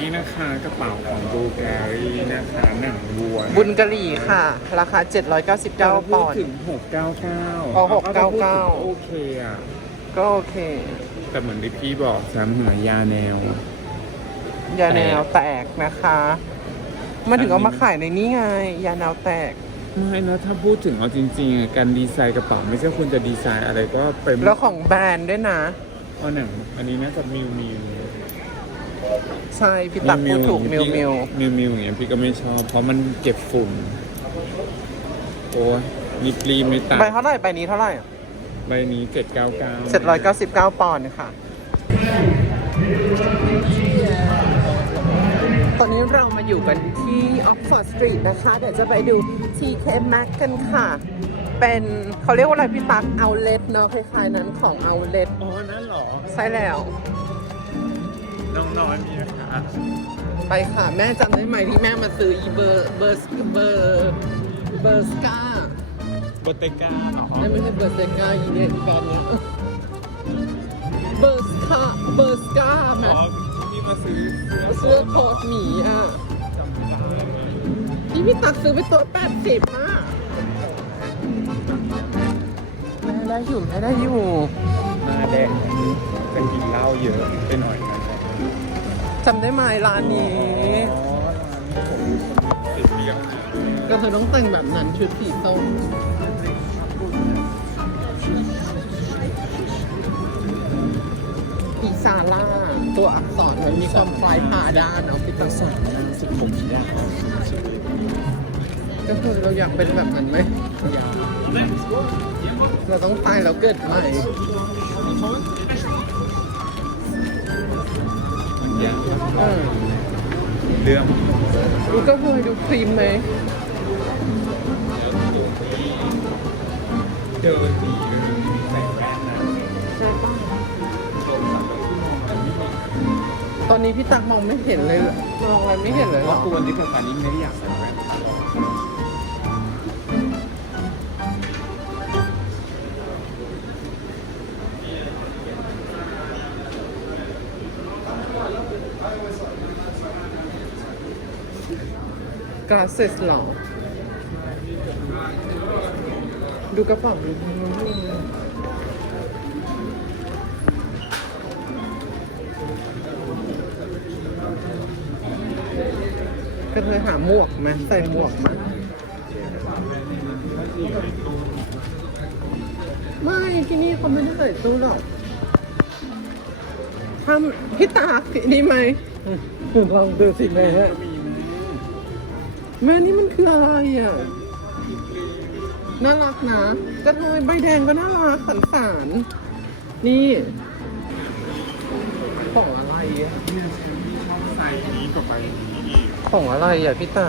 นี่นะคะกระเป๋าของบูแกรี่นะคะหนังวัวนะบุญกะหรี่ค่ะ ราคา 799ปอนด์ ถึง699อ๋อ699 โอเคอะ ก็โอเค แต่เหมือนที่พี่บอกซ้ำหัวยาแนว ยาแนวแตกนะคะ มันถึงเอามาขายในนี้ไง ยาแนวแตก ไม่นะถ้าพูดถึงเอาจริงๆอะการดีไซน์กระเป๋าไม่ใช่คุณจะดีไซน์อะไรก็ไปแล้วของแบรนด์ด้วยนะ เอาหนังอันนี้น่าจะมิวมิว ใช่พี่ตักพูดถูกมิวมิวมิวมิวอย่างเงี้ยพี่ก็ไม่ชอบ เพราะมันเก็บฝุ่นโอ้ยรีบรีบไม่ตัดใบเท่าไหร่ใบนี้เท่าไหร่ใบนี้เจ็ดเก้าเก้า799ปอนด์ค่ะ ตอนนี้เรามาอยู่กันที่ Oxford Street นะคะ เดี๋ยวจะไปดู TK Maxx กันค่ะ เป็นเขาเรียกว่าอะไรพี่ตัก outlet เนาะคล้ายๆนั้นของ outlet อ๋อ นั่นเหรอ ใช่แล้ว น้องน้อยมีนะคะไปค่ะ แม่จำได้ไหมที่แม่มาซื้ออีเบอร์เบอร์เบอร์เบอร์สกาโบเตกาเหรอไม่ใช่เบอร์สกาอีเนี่ยอีแบรนด์เนี้ยเบอร์สกาเบอร์สกาไหมอ๋อพี่มาซื้อเสื้อเสื้อโค้ทหมีอะจำไม่ได้ที่พี่ตักซื้อไปตัวแปดสิบอะแม่ได้อยู่แม่ได้อยู่หน้าแดงเป็นกินเหล้าเยอะไปหน่อยนะ จำได้ไหมร้านนี้อ๋อร้านผมติดเบียร์ก็เธอต้องแต่งแบบนั้นชุดสีส้มอีซาร่าตัวอักษรมันมีความคล้ายพาด้านเอาพี่ตักสั่งสุดผมยากก็คือเราอยากเป็นแบบนั้นไหมยากเราต้องตายแล้วเกิดใหม่ มันยากเออเรื่องดูก็เคยดูครีมไหมเจอผีใส่แว่นนะใช่ป่ะตอนนี้พี่ตักมองไม่เห็นเลยมองอะไรไม่เห็นเลยเพหรราะอ ตัวนี้เป็นการนี้ไม่ได้อยากใส่แว่น กราเซสหรอ ดูกระป๋าดูก็เคยหาหมวกไหมใส่หมวกไหมไม่ที่นี่เขาไม่ได้ใส่ตู้หรอกทำพี่ตากนี่ไหมลองดูสิแม่ แม่นี่มันคืออะไรอะ น่ารักนะกระเทยใบแดงก็น่ารักสันสานนี่ของอะไรอะใส่นี้กับไปนี้ของอะไรอะพี่ตา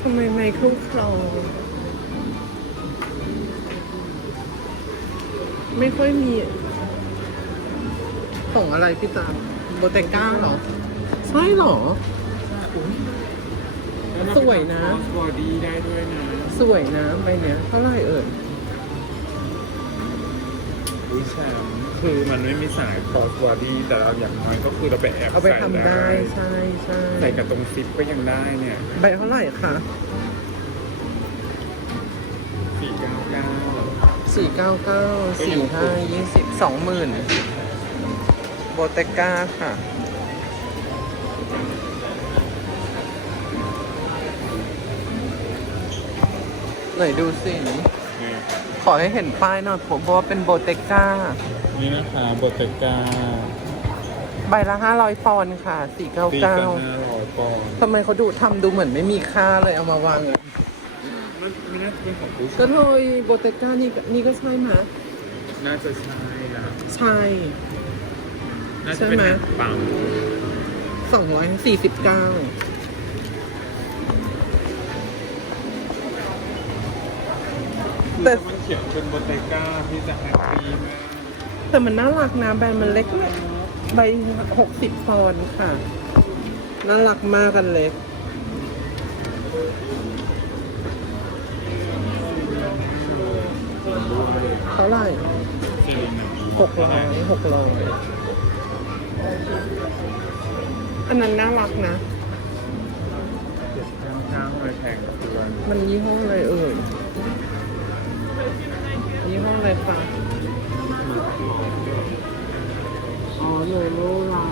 ทำไมไมค์คลุกคลอ ไม่ค่อยมีของอะไรพี่ตาโบเตก้าเหรอ ใช่เหรอ สวยนะบอดี้ได้ด้วยนะ สวยนะใบเนี้ยเท่าไหร่เอ่ยวิชาคือมันไม่มีสายคอสบอดี้แต่เราอย่างน้อยก็คือเราไปแอบเอาไปใส่ทำได้ ใช่ใช่ใส่กับตรงซิปก็ยังได้เนี่ยใบเท่าไหร่คะสี่เก้าเก้า สี่เก้าเก้าสี่ห้ายี่สิบสองหมื่นโบเตก้าค่ะ ไหนดูสิขอให้เห็นป้ายหน่อยผมบอกว่าเป็นโบเตก้า นี่นะคะโบเตกาใบละห้าร้อยปอนด์ค่ะสี่เก้าตีกัเก้านห้าร้อยปอนด์ทำไมเขาดูทำดูเหมือนไม่มีค่าเลยเอามาวางอะ มันไม่น่าจะเป็นของผู้ก็ชายเลยโบเตก้านี่ก็นี่ก็ใช่ไหมยน่าจะใช่นะใช่ น่าจะเป็นใช่ไหมหนังปั๊มสองร้อยสี่สิบเก้าแต่แต่มันเขียนเป็นโบเตกาพี่จะแฮปปี้มากแต่มันน่ารักนะแบรนด์มันเล็กมากใบหกสิบปอนด์ค่ะ น่ารักมากกันเล็ก ท่าไหร่ซีรีหนังหกร้อยหกร้อยอันนั้นน่ารักนะ เจ็ดเก้าเก้าเลยแพงกับเพื่อนมันยี่ห้ออะไรเอ่ยยี่ห้ออะไรคะอ๋อโลโลลา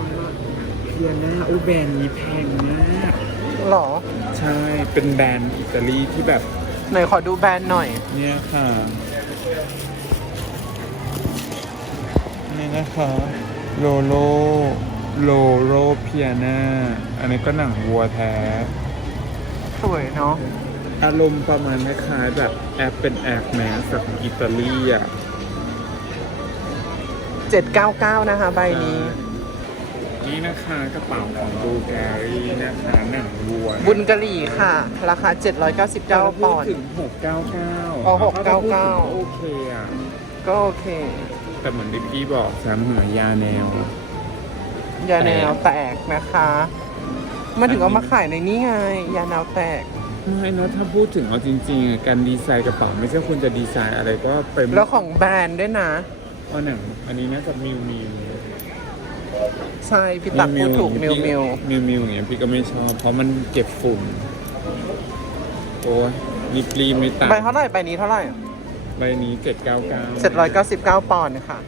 เพียน่าอุยแบรนด์นี้แพงมากหรอ ใช่ เป็นแบรนด์อิตาลีที่แบบ ไหนขอดูแบรนด์หน่อย เนี่ยค่ะ นี่นะคะโลโลโลโรเพียนาอันนี้ก็หนังวัวแท้ สวยเนาะอารมณ์ประมาณคล้ายๆแบบแอปเป็นแอปแมสของอิตาลีอะ799 นะคะ ใบนี้ นี่นะคะกระเป๋าของบูแกรี่นะคะหนังวัวบุญกะหรี่ค่ะ ราคา 799 ปอนด์ถึง 699 อ๋อ699 โอเคอะ ก็โอเค แต่เหมือนที่พี่บอกสามเหนือยาแนว ยาแนวแตกนะคะมาถึงเอามาขายในนี้ไง ยาแนวแตก ไม่นะถ้าพูดถึงเอาจริงๆอะการดีไซน์กระเป๋าไม่ใช่คุณจะดีไซน์อะไรก็ไปแล้วของแบรนด์ด้วยนะ เอาหนังอันนี้น่าจะมิวมิวใช่ พี่ตักพูดถูกมิวมิวมิวมิวอย่างเงี้ยพี่ก็ไม่ชอบ เพราะมันเก็บฝุ่นโอ้ยนิปรีไม่ต่างใบเท่าไหร่ใบนี้เท่าไหร่ ใบนี้เจ็ดเก้าเก้า799 ปอนด์ค่ะ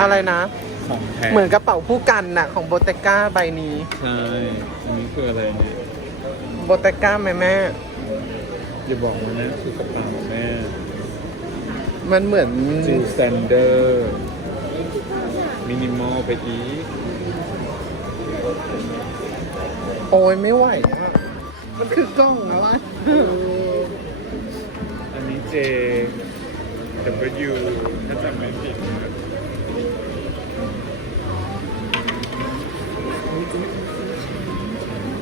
อะไรนะ ของแท้เหมือนกระเป๋าผู้กันน่ะ ของโบเตก้าใบนี้ ใช่ อันนี้คืออะไรเนี่ย โบเตก้าไหมแม่ อย่าบอกว่านะคือกระเป๋าแม่ มันเหมือนจิลแซนเดอร์มินิมอลไปอีก โอ้ยไม่ไหวอะ มันคือกล้องนะวะ อันนี้เจ W ถ้าจำไม่ผิดนะ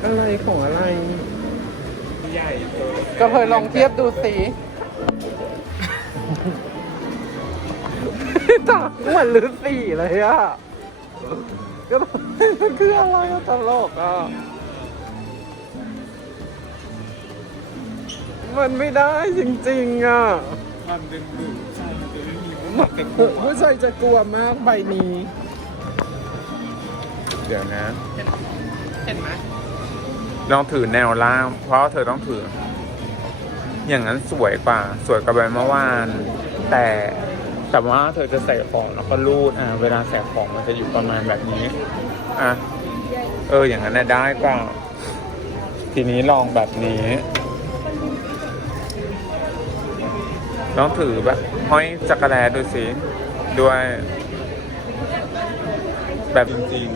อะไรของอะไร ใหญ่โตก็เคยลองเทียบดูสิตาเหมือนลือสีเลยอะก็คืออะไรอะตลกอะ มันไม่ได้จริงๆอะความดึงดูดใช่จะไม่มีมุกแต่กลัวผู้ชายจะกลัวมากใบนี้ เดี๋ยวนะ เห็นไหมลองถือแนวล่าง เพราะเธอต้องถือ อย่างนั้นสวยกว่า สวยกว่าใบเมื่อวาน แต่แต่ว่าเธอจะใส่ของแล้วก็รูดอ่าเวลาใส่ของมันจะอยู่ประมาณแบบนี้ อะ เออ อย่างนั้นน่ะได้กว่า ทีนี้ลองแบบนี้ ลองถือแบบห้อยจักรแลดูสิ ด้วย แบบจริง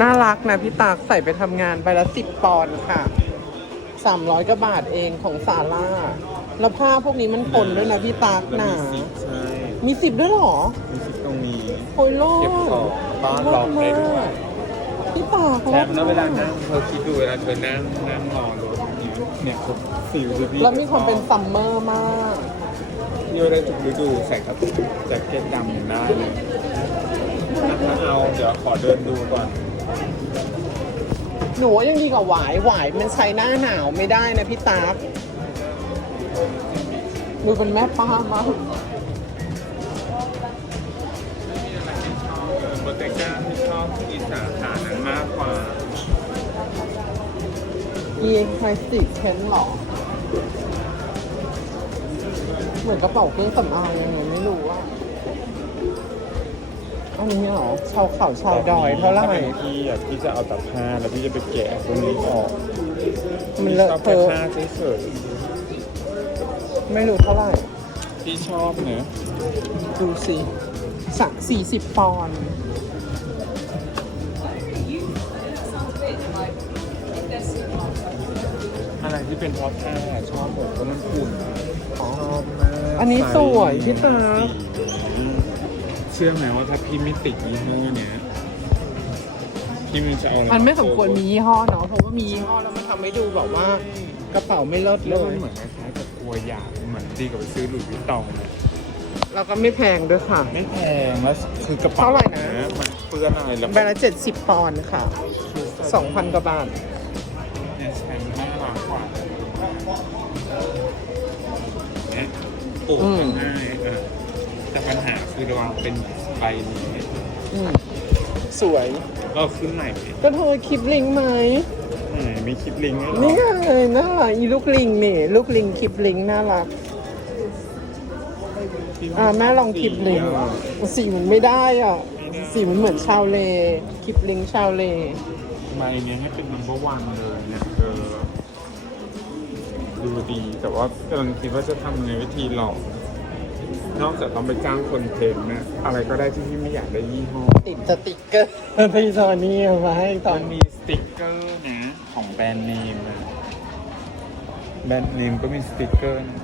น่ารักนะพี่ตากใส่ไปทำงานใบละสิบปอนด์ค่ะสามร้อยกว่าบาทเองของซาร่าแล้วผ้าพวกนี้มันทนด้วยนะพี่ตากๆแล้วหนา มีซิปใช่มีสิบด้วยเหรอมีซิปตรงนี้ โอ้ยโลดเก็บของบ้านล็อกได้ด้วย พี่ตากแถมแล้วเวลานั่งเธอคิดดูเวลาเธอนั่งนั่งรอรถเนี่ยเนี่ยเขาสิวจะพี่แล้วมีความเป็นซัมเมอร์มาก เที่ยวได้ทุกฤดูใส่กับแจ็คเก็ตดำยังได้เลยถ้าเอาเดี๋ยวขอเดินดูก่อน หนูว่ายังดีกว่าหวายหวายมันใช้หน้าหนาวไม่ได้นะพี่ตากดูเป็นแม่ป้ามากโปรเตก้าที่ชอบอีสานขานั้นมากกว่าอีไฮสติกเทนหรอ เหมือนกระเป๋าเครื่องสำอางยังไงไม่รู้อะอันนี้เหรอชาวเขาชาวดอยเท่าไหร่ถ้เป็นพี่อะพี่จะเอาแต่ผ้าแล้วพี่จะไปแกะตรงนี้ออกมันเลอะชอบเทแค่อะผ้าเฉยไม่รู้เท่าไหร่ๆพี่ชอบเนอะดูสิสักสี่สิบปอนด์อะไรที่เป็นเพราะผ้าชอบหมดเพราะมันขุ่นช อบมากอันนี้สวยพี่ตาสีเชื่อไหมว่าถ้าพี่ไม่ติดยี่ห้อเนี้ยพี่มันจะเอามัมันไม่สมควรมียี่ห้อเนาะเพราะว่ามียี่ห้อแล้วมันทำให้ดูแบบว่ากระเป๋าไม่เลิศเลแล้วมันย เหมือนคล้ายๆกับกลัวหยาบเหมือนดีกับไปซื้อหลุยส์วิตตองเลยแล้วก็ไม่แพงด้วยค่ะ ไม่แพงแล้วคือกระเป๋าเท่าไหร่นะ มันเปื้อนอะไรแล้วใบละเจ็ดสิบปอนด์ค่ะสองพันกว่าบาท เนี่ยแชมน่ารัก ปลูกอืม ง่ายอะแต่ปัญหาคือระวังเป็นใบนี้อืมสวย ก็ขึ้นใหม่ดิก็เธอคลิปลิงก์ไหม ไหนมีคลิปลิงก์ให้เหรอนี่ไงน่ารักอีลูกลิงนี่ ลูกลิงคลิปลิงก์น่ารักอ่าแม่ลองคลิปลิงก์สีมันไม่ได้อะ สีมันเหมือนชาวเลคลิปลิงก์ชาวเล ใบเนี้ยให้เป็น number one เลยเนี่ยเออ ดูดี แต่ว่ากำลังคิดว่าจะทำในวิธีหลอก นอกจากต้องไปจ้างคนเทรนนะ อะไรก็ได้ที่พี่ไม่อยากได้ยี่ห้อ ติดสติกเกอร์ที่ตอนนี้เอามาให้ตอมันนมีสติกเกอร์นะ ของแบรนด์เนมนะแบรนด์เนมก็มีสติกเกอร์นะ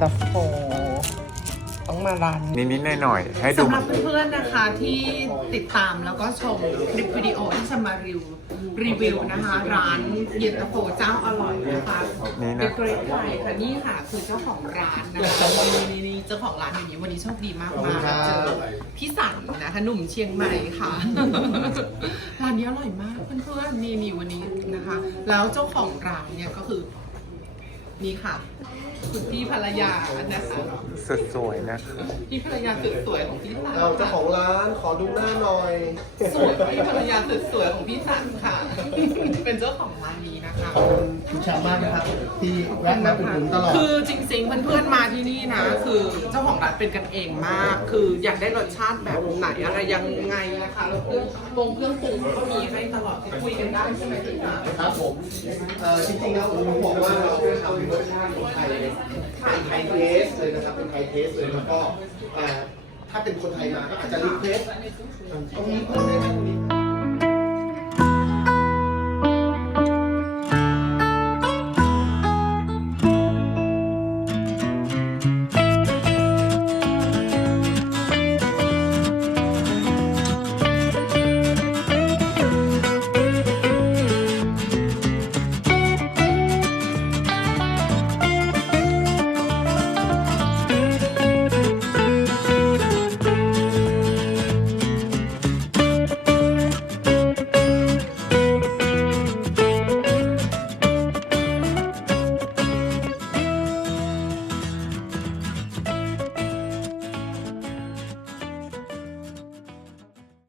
ตาโฟต้องมาร้านนี้นิดๆหน่อยๆให้ดูสำหรับเพื่อนๆนะคะที่ติดตามแล้วก็ชมคลิปวิดีโอที่จะมารีวิวรีวิวนะคะ ร้านเย็นตาโฟเจ้าอร่อยนะคะนี่นะเดกเรทไทยค่ะนี่ค่ะคือเจ้าของร้านนะคะนี่นี่นี่เจ้าของร้านอยู่นี้วันนี้โชคดีมากมาเจอพี่สันนะคะหนุ่มเชียงใหม่ค่ะ ร้านนี้อร่อยมากเพื่อนๆนี่นี่วันนี้นะคะ แล้วเจ้าของร้านเนี่ยก็คือ นี่ค่ะคุณพี่ภรรยานะคะสุดสวยนะพี่ภรรยาสุดสวยของพี่สันเราเจ้าของร้านขอดูหน้าหน่อยสวยพี่ภรรยาสุดสวยของพี่สันค่ะ เป็นเจ้าของร้านนี้นะคะคุณชามากนะครับ ที่แวะมาอุดหนุนตลอด คือจริงๆเพื่อนๆมาที่นี่นะ คือเจ้าของร้านเป็นกันเองมาก คืออยากได้รสชาติแบบไหนอะไรยังไงนะคะแล้วเครื่องปรุงเครื่องปรุงก็มีให้ตลอดคุยกันได้ใช่ไหมพี่สันครับผมเอ่อจริงๆแล้วผมบอกว่าเราทำรสชาติของไทยเลยเป็นไทยเทสเลยนะครับเป็นไทยเทสเลยแล้วก็เอ่ถ้าเป็นคนไทยมาก็อาจจะรีเควสตรงนี้เพิ่มได้ไหมตรงนี้